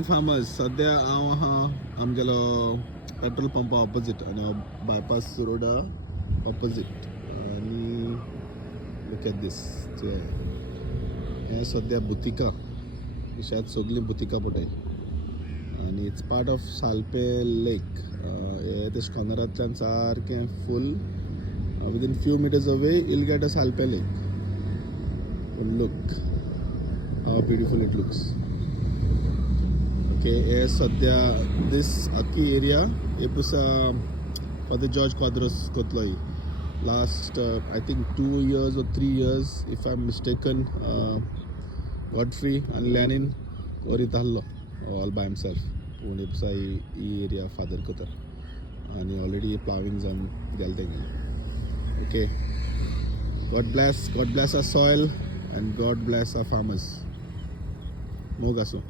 Farmers सद्या हांव आहा आमगेलो पेट्रोल पंपा ऑपोजीट आनी बायपास रोडा ऑपोजीट आनी लुक एट दीस हें सद्या बुतिका शायद सगळीं बुतिका पळय आनी it's part of Salpe lake हे तेश कॉर्नरांतल्यान सारकें full within few metres away you'll get a Salpe lake look how beautiful it looks. Okay, हे सद्या दिस आख्खी एरिया एपुसा फादर जॉर्ज क्वाद्रोस कोतलो ही last I think 2 years or 3 years if I'm mistaken Godfrey and Lenin वरीत आहलो all by himself पूण एपुसा ही area father कोता आनी ऑलरेडी प्लाविंग जावन गेल तेंगे. Okay, God bless our soil and God bless our farmers. मोग आसूं.